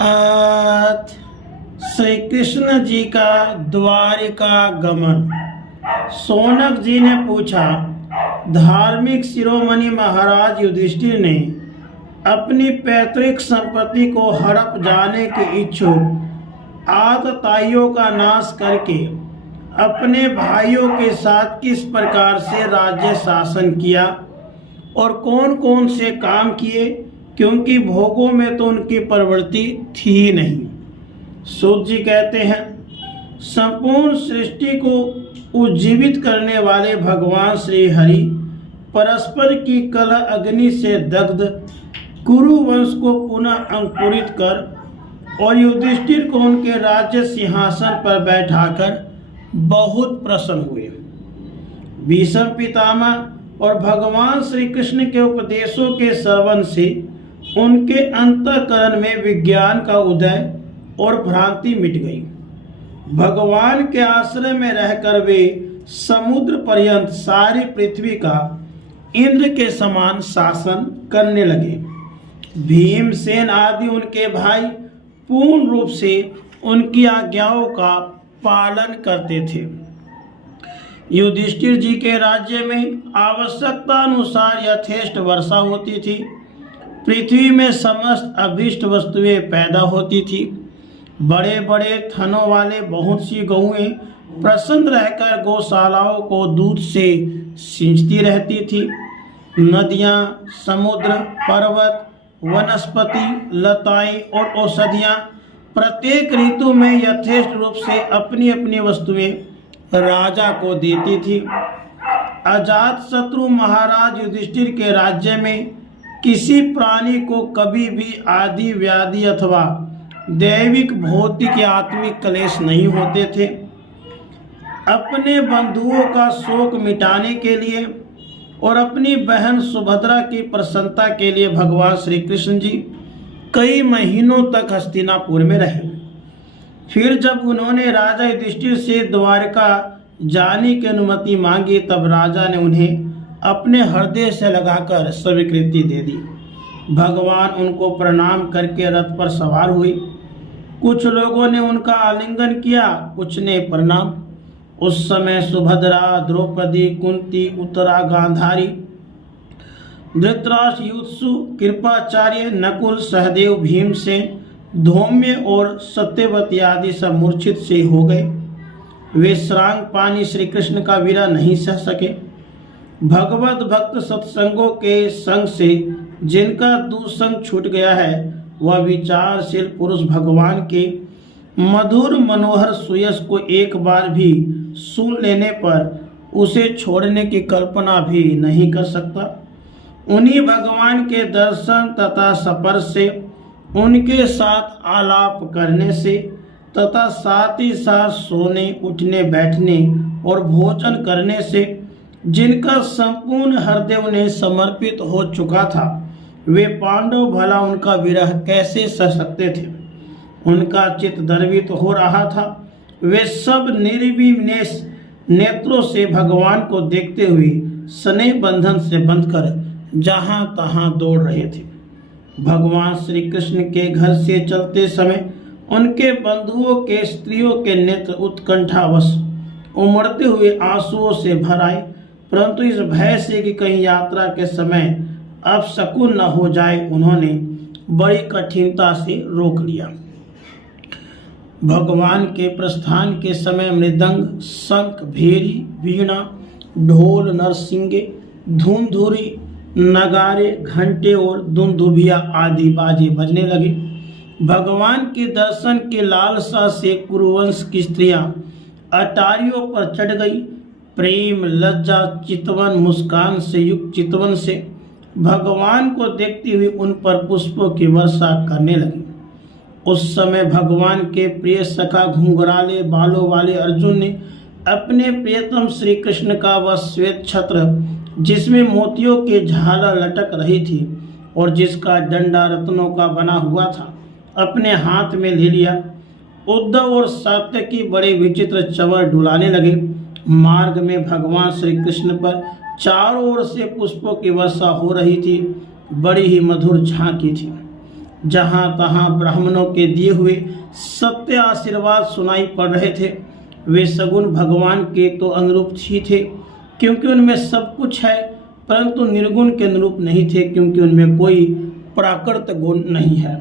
आज श्री कृष्ण जी का द्वारिका गमन। सोनक जी ने पूछा, धार्मिक शिरोमणि महाराज युधिष्ठिर ने अपनी पैतृक संपत्ति को हड़प जाने के इच्छुक आतताइयों का नाश करके अपने भाइयों के साथ किस प्रकार से राज्य शासन किया और कौन कौन से काम किए, क्योंकि भोगों में तो उनकी प्रवृत्ति थी ही नहीं। सूत जी कहते हैं, संपूर्ण सृष्टि को उज्जीवित करने वाले भगवान श्री हरि परस्पर की कलह अग्नि से दग्ध कुरु वंश को पुनः अंकुरित कर और युधिष्ठिर को उनके राज्य सिंहासन पर बैठाकर बहुत प्रसन्न हुए। भीष्म पितामह और भगवान श्री कृष्ण के उपदेशों के श्रवण से उनके अंतःकरण में विज्ञान का उदय और भ्रांति मिट गई। भगवान के आश्रय में रहकर वे समुद्र पर्यंत सारी पृथ्वी का इंद्र के समान शासन करने लगे। भीमसेन आदि उनके भाई पूर्ण रूप से उनकी आज्ञाओं का पालन करते थे। युधिष्ठिर जी के राज्य में आवश्यकता अनुसार यथेष्ट वर्षा होती थी। पृथ्वी में समस्त अभीष्ट वस्तुएं पैदा होती थी। बड़े बड़े थनों वाले बहुत सी गौएं प्रसन्न रहकर गौशालाओं को दूध से सींचती रहती थी। नदियाँ, समुद्र, पर्वत, वनस्पति, लताएं और औषधियाँ प्रत्येक ऋतु में यथेष्ट रूप से अपनी अपनी वस्तुएं राजा को देती थी। अजात शत्रु महाराज युधिष्ठिर के राज्य में किसी प्राणी को कभी भी आदि व्याधि अथवा दैविक भौतिक या आत्मिक क्लेश नहीं होते थे। अपने बंधुओं का शोक मिटाने के लिए और अपनी बहन सुभद्रा की प्रसन्नता के लिए भगवान श्री कृष्ण जी कई महीनों तक हस्तिनापुर में रहे। फिर जब उन्होंने राजा युधिष्ठिर से द्वारका जाने की अनुमति मांगी, तब राजा ने उन्हें अपने हृदय से लगाकर स्वीकृति दे दी। भगवान उनको प्रणाम करके रथ पर सवार हुए। कुछ लोगों ने उनका आलिंगन किया, कुछ ने प्रणाम। उस समय सुभद्रा, द्रौपदी, कुंती, उत्तरा, गांधारी, धृतराष्ट्र, युत्सु, कृपाचार्य, नकुल, सहदेव, भीमसेन, धौम्य और सत्यवती आदि सब मूर्छित से हो गए। वे श्रांग पानी श्री कृष्ण का विरह नहीं सह सके। भगवत भक्त सत्संगों के संग से जिनका दुसंग छूट गया है, वह विचारशील पुरुष भगवान के मधुर मनोहर सुयस को एक बार भी सुन लेने पर उसे छोड़ने की कल्पना भी नहीं कर सकता। उन्हीं भगवान के दर्शन तथा स्पर्श से, उनके साथ आलाप करने से तथा साथ ही साथ सोने, उठने, बैठने और भोजन करने से जिनका संपूर्ण हृदय उन्हें समर्पित हो चुका था, वे पांडव भला उनका विरह कैसे सह सकते थे। उनका चित्त द्रवित हो रहा था। वे सब निर्विमनेश नेत्रों से भगवान को देखते हुए स्नेह बंधन से बंधकर जहाँ तहाँ दौड़ रहे थे। भगवान श्री कृष्ण के घर से चलते समय उनके बंधुओं के स्त्रियों के नेत्र उत्कंठावश उमड़ते हुए आंसुओं से भर आए, परंतु इस भय से कि कहीं यात्रा के समय अपशकुन न हो जाए, उन्होंने बड़ी कठिनता से रोक लिया। भगवान के प्रस्थान के समय मृदंग, शंख, भेरी, वीणा, ढोल, नरसिंगे, धूमधुरी, नगारे, घंटे और दुंदुभिया आदि बाजे बजने लगे। भगवान के दर्शन के लालसा से कुरुवंश की स्त्रियां अटारियों पर चढ़ गई। प्रेम, लज्जा, चितवन, मुस्कान से युक्त चितवन से भगवान को देखती हुई उन पर पुष्पों की वर्षा करने लगी। उस समय भगवान के प्रिय सखा घुंघराले बालों वाले अर्जुन ने अपने प्रियतम श्री कृष्ण का वह श्वेत छत्र, जिसमें मोतियों के झालर लटक रही थी और जिसका डंडा रत्नों का बना हुआ था, अपने हाथ में ले लिया। उद्धव और सात्यकी बड़े विचित्र चंवर डुलाने लगे। मार्ग में भगवान श्री कृष्ण पर चारों ओर से पुष्पों की वर्षा हो रही थी। बड़ी ही मधुर झांकी थी। जहाँ तहाँ ब्राह्मणों के दिए हुए सत्य आशीर्वाद सुनाई पड़ रहे थे। वे सगुण भगवान के तो अनुरूप ही थे क्योंकि उनमें सब कुछ है, परंतु निर्गुण के अनुरूप नहीं थे क्योंकि उनमें कोई प्राकृत गुण नहीं है।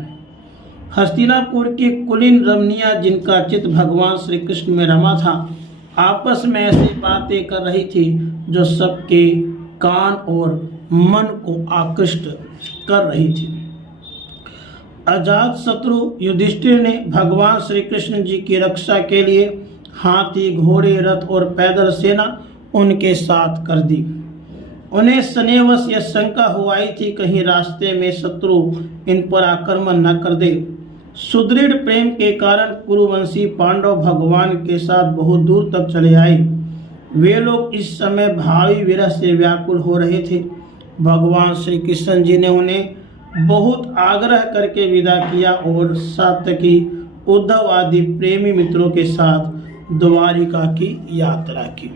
हस्तिनापुर की कुलीन रमणियां जिनका चित्त भगवान श्री कृष्ण में रमा था, आपस में ऐसी बातें कर रही थी जो सबके कान और मन को आकृष्ट कर रही थी। अजात शत्रु युधिष्ठिर ने भगवान श्री कृष्ण जी की रक्षा के लिए हाथी, घोड़े, रथ और पैदल सेना उनके साथ कर दी। उन्हें सनेवश यह शंका हुई थी कहीं रास्ते में शत्रु इन पर आक्रमण न कर दे। सुदृढ़ प्रेम के कारण कुरुवंशी पांडव भगवान के साथ बहुत दूर तक चले आए। वे लोग इस समय भावी विरह से व्याकुल हो रहे थे। भगवान श्री कृष्ण जी ने उन्हें बहुत आग्रह करके विदा किया और सात्यकी, उद्धव आदि प्रेमी मित्रों के साथ द्वारिका की यात्रा की।